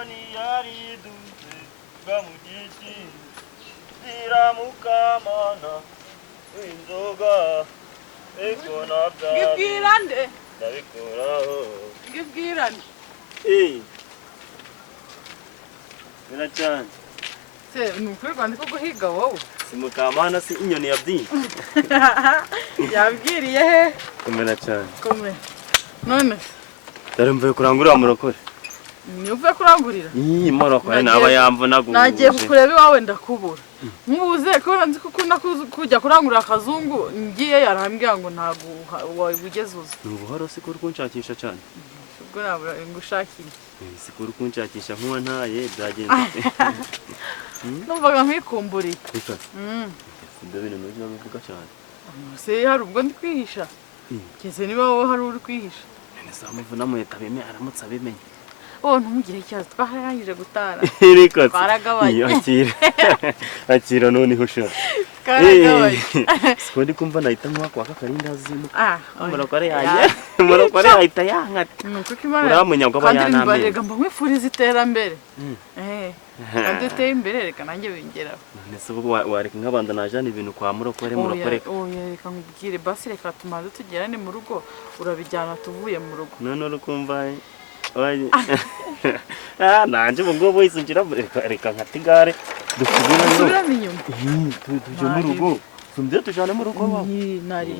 inyoni yariduze iva mu giti ziramukamana inzoga eko nabya gibwirande ndabikoraho gibwirande biracane se nukuri Rwanda ko guhiga wowe simukamana si inyoni yabyinye yabwiriye he kumera cyane kome none dore mvuye kurangurira murokore ni uvuye kurangurira murokore naba yamvunaguye nagiye kukureba iwawe ndakubura nkubuze ko nzi ko ukunda kujya kurangurira akazungu ngiye yarambwira ngo ntago wigeze uza ubuhoro sikuru kunshakisha cyane ubwo nabura ngushakire sikuru kunshakisha nkuwa ntaye byagenze numvaga nkikumburiye reka ibyo bintu n'ibyo bivuga cyane se hari ubwo ndi kwihisha keze niba wowe hari uri kwihisha samuvuna muheta bime aramutse abimenye ntumugire ikibazo twarangije gutara reka twaragabanye akira noneho sha twaragabanye sikundi kumva nahita nkwa kakarindazi murokore yanjye murokore ahita yankata uramenya ngo abayanambe reka mba mwifuriza iterambere kandi uteye imbere reka nanjye bingeraho nese ubwo wareka nk'abanda najana ibintu kwa murokore murokoreka reka nkubwire basi reka tumaze tugerane mu rugo urabijyana tuvuye mu rugo none urukumva nanje ubwo ngubu isinjira reka nkatigare dusubira inyuma tujye mu rugo sumvye tujane mu rugo nari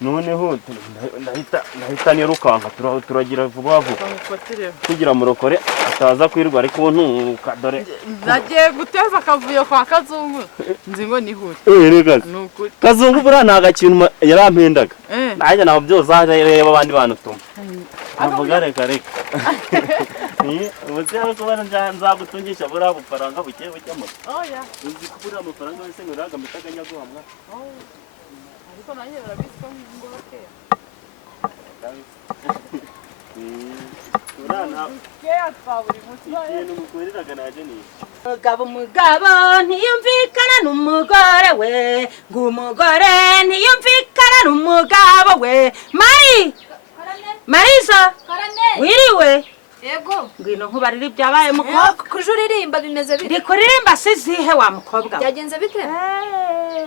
noneho ndahita nirukanka turagira vuba vuba kugira murokore ataza kwirwa ariko ntuka dore nagiye guteza akavuyo kwa kazungu nzi ngo nihure reka kazungu bura ntaga kintu yarampendaga nanjye naho byose areba abandi bantu tuma avuga reka ubuze ariko nzagutungisha bura bufaranga buke buke mo uzi ko bura amafaranga wese ngo ragamita aganyaguhamwa ariko nanjye barabiswa ngo bakera umugabo ntiyumvikana n'umugore we ngo umugore ntiyumvikana n'umugabo we Marisa wiriwe yego ngwino nkubarira ibyabaye mukobwa kujuririmba bimeze bite rikuririmba sizihe wa mukobwa byagenze bite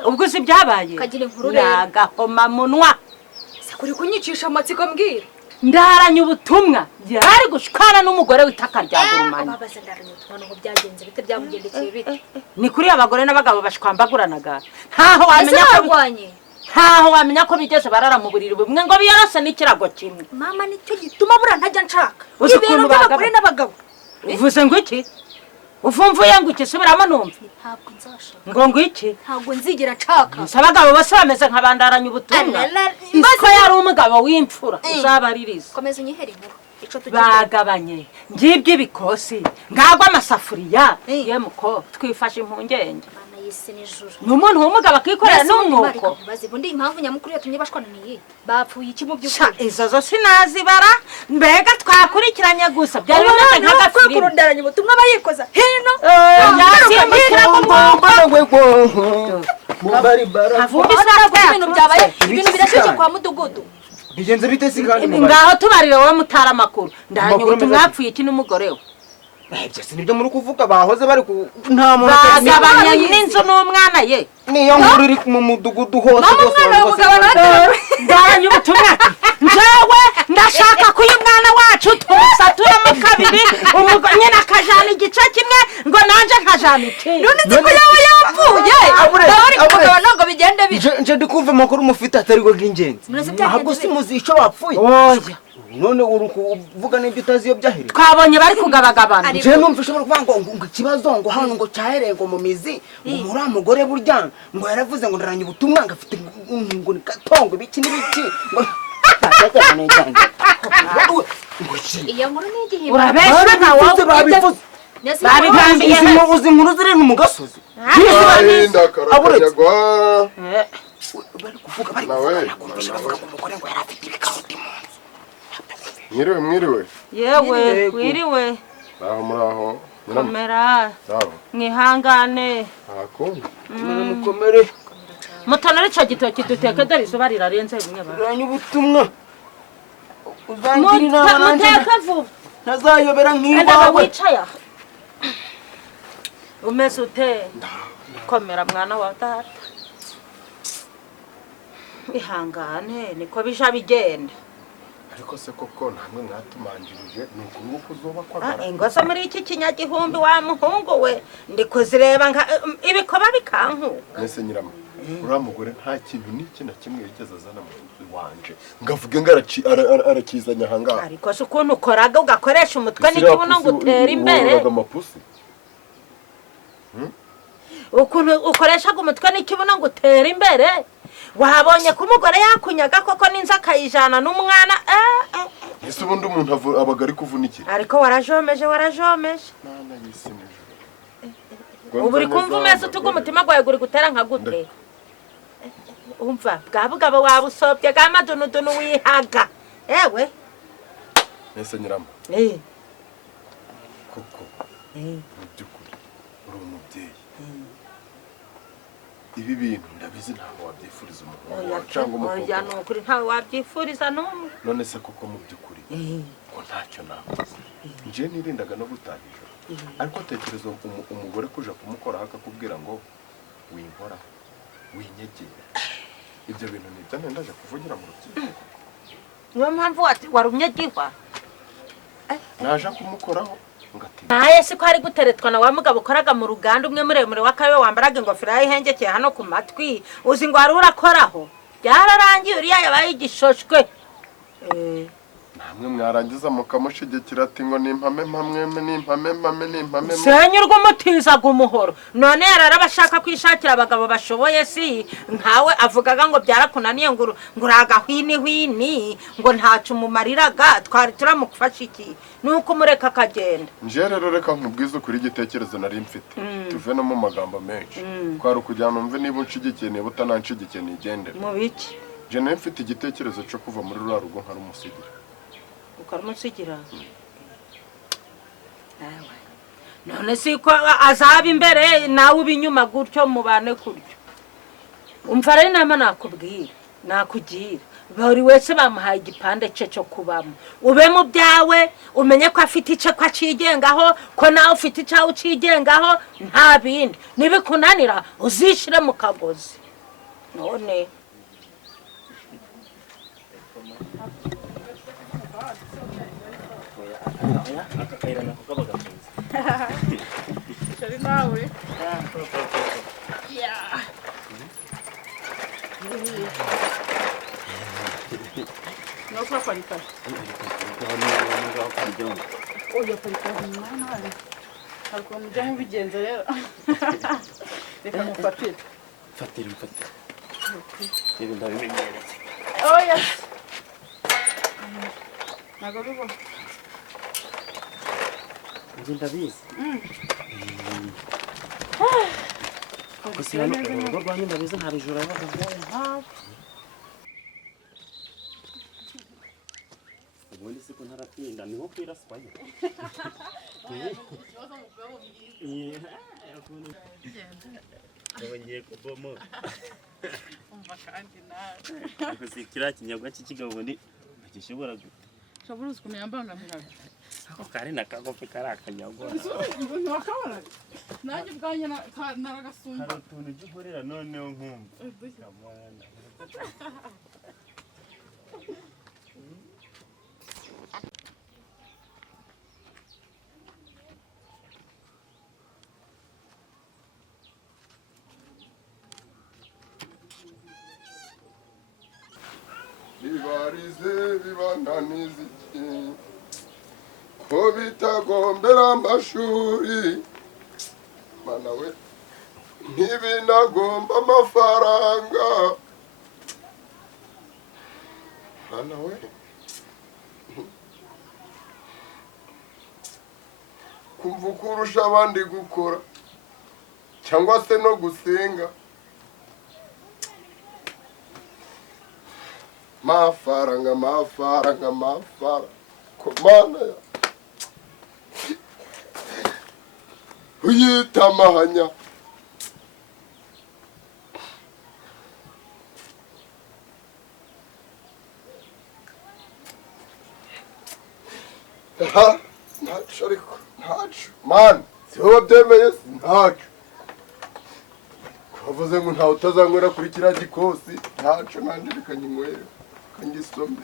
ubwo si byabaye kagira inkuru rero yagahoma munwa kuri kunyicisha amatsiko mbwira ndaranye ubutumwa yari gushwana n'umugore witaka rya gurumanya babaze ndaranye ubutumwa ngo byagenze bite byamugendekeye bite ni kuri abagore n'abagabo bashwambaguranaga ntaho wamenya ko bigeze barara mu buriri bumwe ngo biyarase n'ikirago kimwe mama nicyo gituma bura ntajya nshaka ibintu by'abagore n'abagabo uvuze ngo iki uvumvuye ngo iki subiramo numva ntabwo nzashaka ngo iki ntabwo nzigera nshaka abagabo bose bameze nkabandaranye ubutumwa isko yari umugabo w'imfura uzabaririza komeza unyihere inkuru bagabanye ngibyo ibikosi ngagwa amasafuriya yemuko twifashe impungenge ni umuntu w'umugabo akikorera n'umwuko undi impamvu nyamukuru yatumye bashwana niyi bapfuye iki mu by'ukuri izo zo sinazibara mbega twakurikiranye gusa byari bimeze nk'agafilimi kurundaranya ubutumwa bayikoza hino ibintu birashyushye kwa mudugudu bigenze bite si kandi ngaho tubarire wowe mutara amakuru ndahanye ubutumwa yapfuye iki n'umugore we byose nibyo muri kuvuga bahoze bari nta muntu bagabanye n'inzu n'umwana ye niyo nkuru iri mu mudugudu hose ndahanye ubutumwa njyewe ndashaka ko uyu mwana wacu tumusaturamo kabiri nyine akajana igice kimwe ngo nanjye nkajana ikindi none nzi ko yaba yapfuye aburi ntabwo bigende bije nje ndikumva amakuru mufite atari go bw'ingenzi ahubwo si muzi icyo bapfuye none uri kuvuga n'ibyo utazi iyo byahereye twabonye bari kugabagabana je numva ushobora kuvuga ngo ikibazo ngo hano ngo cyahereye ngo mu mizi ngo uri umugore burya ngo yaravuze ngo ndaranye ubutumwa ngafite ngo ni gatongo ibiki n'ibiki ngo iyo nkuru ni igihimba urabesha ntawe babivuze babigambiye uzi inkuru ziri mu gasozi ndakaranyagwa bari kuvuga bari kumvisha bavuga ngo umugore ngo yari afite ibikaroti mu nzu mwiriwe yewe wiriwe muraho komera mwihangane akundi mukomere mutonore ico gitoki duteke dore izuba rirarenze bimwe baranye ubutumwa uzangirira muteke vuba ntazayobera Enda nk'iwawe. wicaye aha. Umeze ute? Komera mwana wa data. Ihangane niko bija bigenda. ariko se koko namwe mwatumanjirije ni ukuri uko uzoba kwagara. Ingoso muri iki kinyagihumbi wa muhungu we ndi kuzireba nka ibikoba bikankuka. Nese nyirama uriya mugore nta kintu n'iki na kimwe yigeze azana mu nzu wanje ngavuge ngo arakizanya ahangaha. Ariko se ukuntu ukoraga ugakoresha umutwe n'ikibuno ngo utere imbere. Ukuntu ukoreshaga umutwe n'ikibuno ngo utere imbere. Wahabonye ko umugore yakunyaga koko n'inza akayijana n'umwana. Ese ubundi umuntu abaga ari kuvunikira. Ariko warajomeje. Nana yisimije. Ubu uri kumva umeze utuga umutima gwawe guri gutera nka gute? Umva bwabugabo wabusobye gamadunudunu wihaga. Ewe. Nese nyirama. Koko. Mubyukuri uri umubyeyi. Ibi bintu ndabizi ntabwo wabyifuriza umuntu cyangwa umukobwa. Oya nukuri ntawe wabyifuriza n'umwe. None se koko mubyukuri ko ntacyo nakoze. Nje nirindaga no gutahira. Ariko tekereza umugore kuja kumukora akakubwira ngo winkora winyegera. Ibyo bintu nibyo ndaje kuvugira mu rukiko. Niyo mpamvu warumye gihwa. Naje kumukoraho ngati. Naye siko ari guteretwa na wa mugabo ukoraga mu ruganda umwe muremure wakawe wambaraga ingofero yihengekeye hano ku matwi. Uzi ngo ari urakoraho. Byararangiye uriya yabaye igishoshwe. Namwe mwarangiza mukamushigikira ati ngo nimpame nimpame. Senyurwa umutizaga umuhoro. None yararabashaka kwishakira abagabo bashoboye si nkawe avugaga ngo byarakunaniye ngo uragahwini ngo ntacu mumariraga twari turamufasha iki nuko mureka akagenda. Nje rero reka nkubwize ukuri igitekerezo nari mfite tuve no mu magambo menshi kwari kujyana umve niba unshigikiye niba utananshigikiye nigendera. Mu biki? Je nari mfite igitekerezo cyo kuva muri rura rugo nkarumusigira. Ukaramusigira? None siko azaba imbere nawe ubinyuma gutyo mubane kuryo. Umva rero inama nakubwira nakugira buri wese bamuhaye igipande cye cyo kubamo. Ube mu byawe umenye ko afite icyo ko acigengaho ko nawe ufite icyawe ucigengaho nta bindi. Nibikunanira uzishire mu kagozi. None akakayira nako kabaga keza. Shari nawe. No kwa parika. Oya parika nawe. Ariko mujya mu bigenze rero. Reka mufatire. Fatira. Ibi ndabimenyereye. Oya. Nago rubo. Nzi ndabizi. Gusa urugo rwanyu ndabizi nta bijura babaga. Ubundi siko ntaratinda niho kwiraswayo. Ngiye kubomo. Umva kandi nawe. Gusa kiriya kinyagwa cy'ikigabo ubundi gishobora Shaburu ukumenya mbangamiraga. ako kari nakagope kari akanyagwa. Ntiwakabona? Nanjye ubwanjye naragasumba. Hari utuntu ujya uhorera noneho nkumva. Kamana. Bibarize bibananiza iki ko bitagombera amashuri mana we ntibinagomba amafaranga mana we kumva uko urusha abandi gukora cyangwa se no gusenga mafaranga komana ya uyita amahanya ha mani si wowe wabyemeye ntacyo wavuze ngo ntawe utazanywera kuri kiriya gikosi ntacyo nanjye reka nyinywere kangisome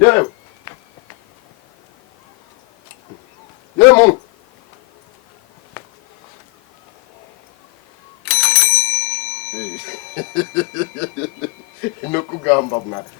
yewe yewe muntu no kugamba mwana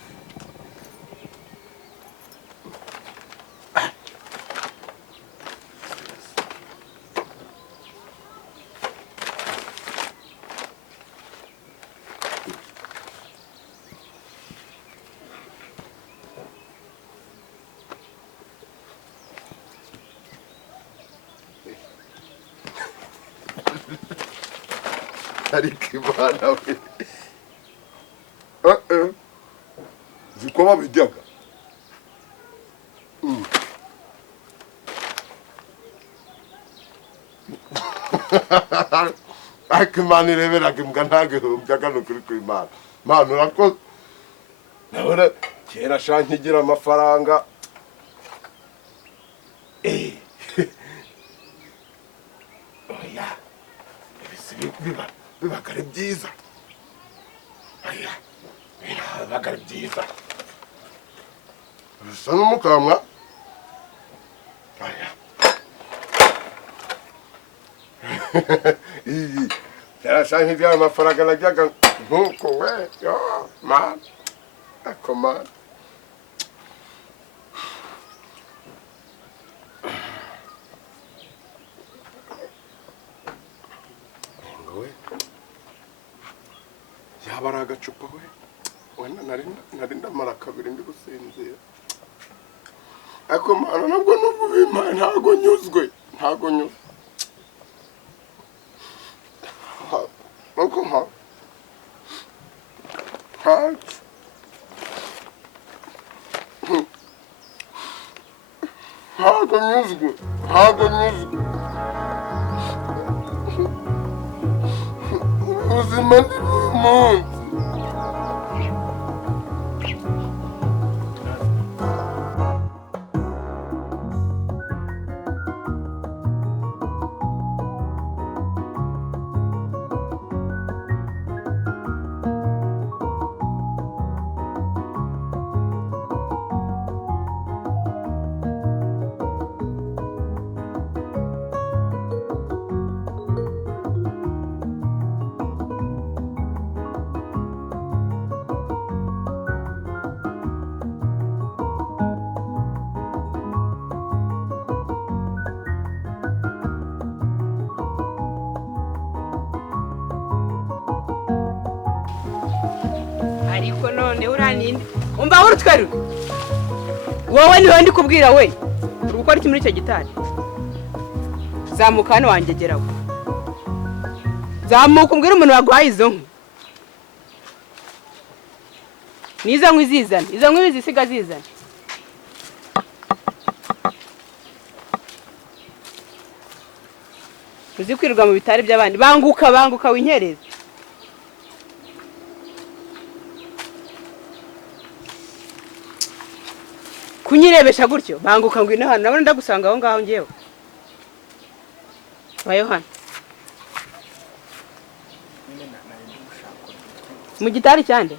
ariko imana we uzi ko babijyaga ariko imana ireberaga imbwa ntagihumbyaga ni ukuri kw'imana mana urakoze nawe kera sha nkigira amafaranga oya bibaga ari byiza oya bibaga ari byiza bisa n'umukamwa oya iyi yarashaka iby'aya amafaranga najyaga nk'uko we yo man ako man we yaba ari agacupa we wenda nari ndamara kabiri ndi gusinzira ariko mana nabwo nubwo bimpaye ntago nyuzwe nuko ntago nyuzwe ubuzima ni munsi ariko none uraninde umva urutweru wowe niwe ndi kubwira we uri gukora iki muri icyo gitari zamuka hano wangegeraho zamuka umbwire umuntu waguhaye izo nkwi n'izo nkwi zizana izo nkwi zisiga zizana uzi kwirirwa mu bitari by'abandi banguka winyereza kunyirebesha gutyo banguka ngwino hano nabona ndagusanga aho ngaho ngewe bayo hano mu gitari cyande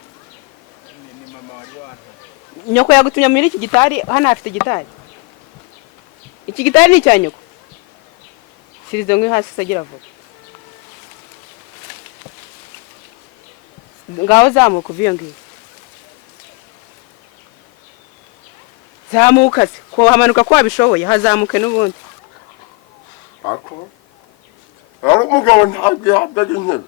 nyoko yagutumye muri iki gitari hano hafite gitari iki gitari ni icya nyoko sirizo nkwi hasi sagira vuba ngaho zamuka uviyo ngiyo zamuka se ko hamanuka ko wabishoboye hazamuke n'ubundi ako ari umugabo ntabwo yahabwaga intebe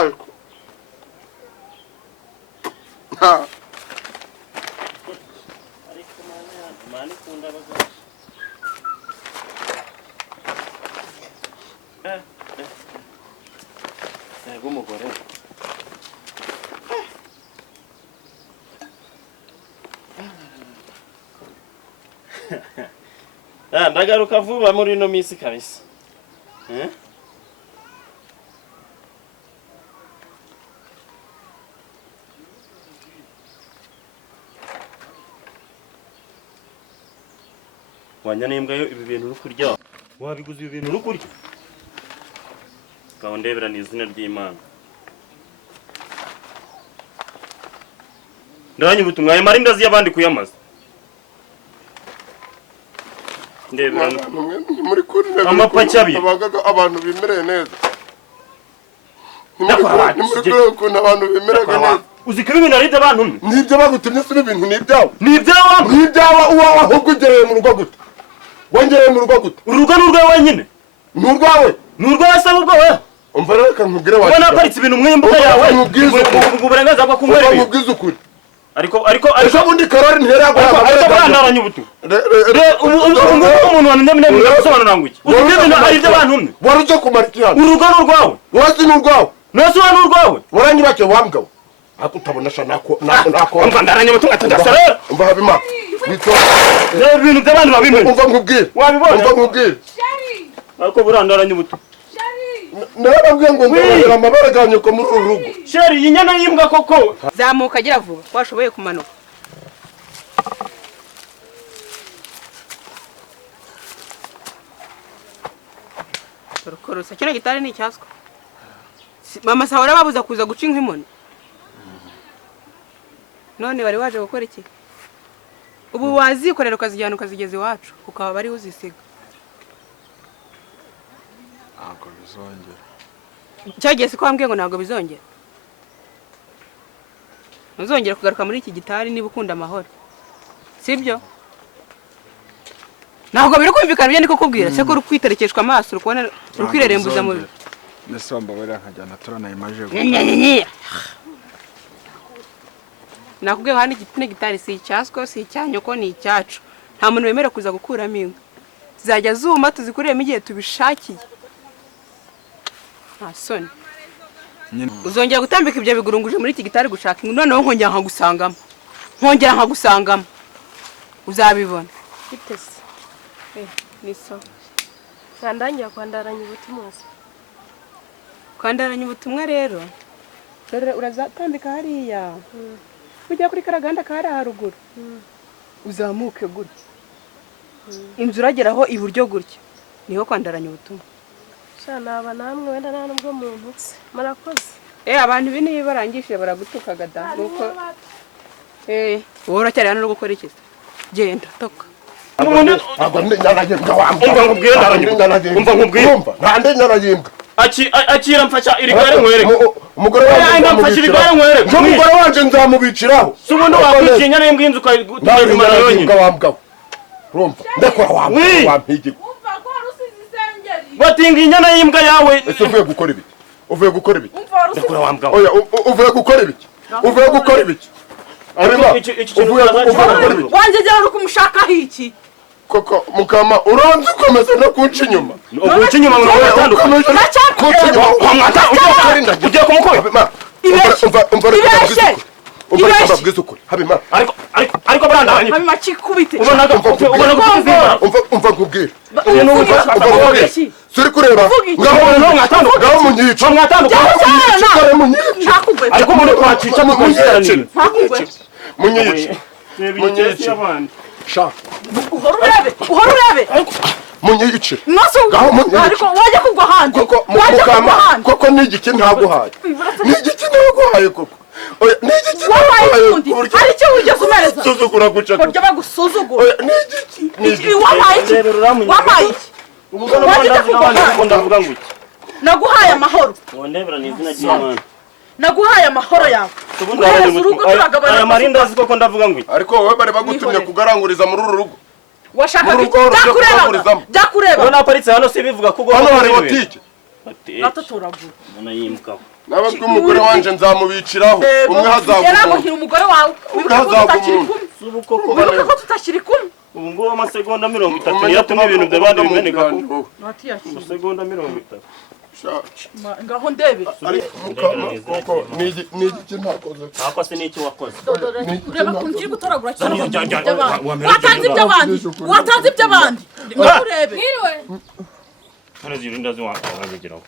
ariko mani kunda baza umugore ndagaruka vuba muri ino minsi kabisa. Wanyana imbwa yo ibi bintu uri kurya. Wabiguze ibi bintu uri kurya. Kaho ndebera ni izina ry'Imana. Ndaranyubutumwa ayo marinda z'abandi kuyamaza. Ndebera muri kuri amapaki abiri. Abantu bimereye neza. Muri kuri ukuntu abantu bimereye neza. Uzikaba ibintu arida abantu Nibyo bagutumye se ibintu nibyawe. Nibyawa uwawe ahubwo ugereye mu rugo gute? Wongereye mu rugo gute? Urugo n'urwawe wenyine. N'urwawe? N'urwawe se ubwo we? Umva rero kankubwire wacu. Ubona aparitse ibintu mwimbuka yawe. Uburenganzira bwo kunywera ibintu. Nkubwize ukuri. Ariko bundi Karori ntera yaguha. Ariko bandaranyubutu. Umuntu wannemne bisobanura ngo iki? Uzibye ibintu ari by'abantu umwe. Waruje kumara ikihano. Urugo n'urwawe. Wazi n'urwawe. Nose wa n'urwawe. Waranyibake wambwawe. Akutabona sha nako. Umva ndaranyubutu atandasa rero. Umva habima. Bito. Ibintu by'abantu babimwe. Umva nkubwire. Wabibona? Umva nkubwire. Ariko burandaranyubutu. Narababwiye ngo ndabara amabara ganye ko muri uru rugo. Sheri inyana yimbwa koko. Zamuka agira vuba washoboye kumanuka. Torokorosa kino gitari ni icyaswa. Mama sahora babuza kuza guca inkimoni. None bari waje gukora iki? Ubu wazikorera ukazijyana ukazigeza iwacu ukaba bari uzisiga. Ntabwo bizongera. Cyagiye se ko wambwiye ngo ntabwo bizongera. Ntuzongera kugaruka muri iki gitari niba ukunda amahoro. Sibyo? Ntabwo biri kumvikana ibyo ndiko kubwira se ko rukwiterekeshwa amaso rukubona rukwirerembuza mu Nesomba wera nkajyana turana imaje. Nakubwiye hano igitine gitari si icyaswa si icyanyoko ni icyacu. Nta muntu wemera kuza gukuramo inka. Zajya zuma tuzikuremo igihe tubishakiye. Asoni. Uzongera gutambika ibyo bigurunguje muri iki gitari gushaka inka noneho nkongera nkagusangamo. Uzabibona. Itese. Niso. Sandangira kwandaranya ubutumwa. Kwandaranya ubutumwa rero. Dore urazatambika hariya. Kujya kuri karaganda kari haruguru. Uzamuke gutya. Inzu urageraho iburyo gutya. Niho kwandaranya ubutumwa. Shana aba namwe wenda nta nubwo muntu se. Marakoze. Abantu bini barangishije baragutuka gada nuko wowe uracyari hano no gukora iki? Genda toka. Ntabwo nyarayimbwa wambwa. Umva nkubwire ndaranyubutu. Umva nkubwire. Nta nyarayimbwa. Akira mfasha irigare nkwereke. Umugore wanje nzamubiciraho. Subundi wakwiciye inyana y'imbwa inzu ukayigumana yonyine. Wambwa. Urumva? Ndakora wampigi. Watinga inyana y'imbwa yawe. Ese uvuye gukora ibiki? Ndakora wambwa. Oya uvuye gukora ibiki? Arima. Uvuye gukora ibiki? Wanje jya rukumushaka iki? Koko mukama uronze ukomeza no kunca inyuma. Ukunca inyuma ngo watandukanye. Kunca inyuma. Wamwata ugiye kumukora. Umva bwizukuri. Habima. Ariko brandanye. Habima chikubite. Umva nkubwire. Suri kureba. Ngaho mwatandukanye. Ariko umuntu kwacica mu konsiranire. Munyice. Sha. Uhora urebe. Munyice. Ariko wajya kugwa hanze. Koko nigiki ntaguhaye. Koko. Oya nigiki ntaguhaye. Ari cyo ujye kumereza. Suzugura guca. Kurya bagusuzugura. Oya nigiki. Wampaye iki? Ubugano bwandavuga ndavuga ngo iki. Naguhaye amahoro. Wondebera ni izina ry'Imana. Naguhaye amahoro yawe. Subundi aya marinda azi koko ndavuga ngo iki. Ariko wowe bari bagutumye kugaranguriza muri uru rugo. Washaka byakureba. Ubona aparitse hano si bivuga ko hano hari botike. Nataturagura. Nayimkaho. Nababwiye umugore wanje nzamubiciraho. Umwe hazaguma. Yaramuhira umugore wawe. Umwe hazaguma. Ubu ko tutakiri kumwe. Ubu ngubu amasegonda 30 yatumye ibintu by'abandi bimeneka ko. Amasegonda 30. Ngaho ndebe. Koko nigiki ntakoze. Ako se niki wakoze. Ureba kunjye gutoragura cyane. Watanze iby'abandi. nturebe Mwiriwe. None zirinda ziwangegeraho.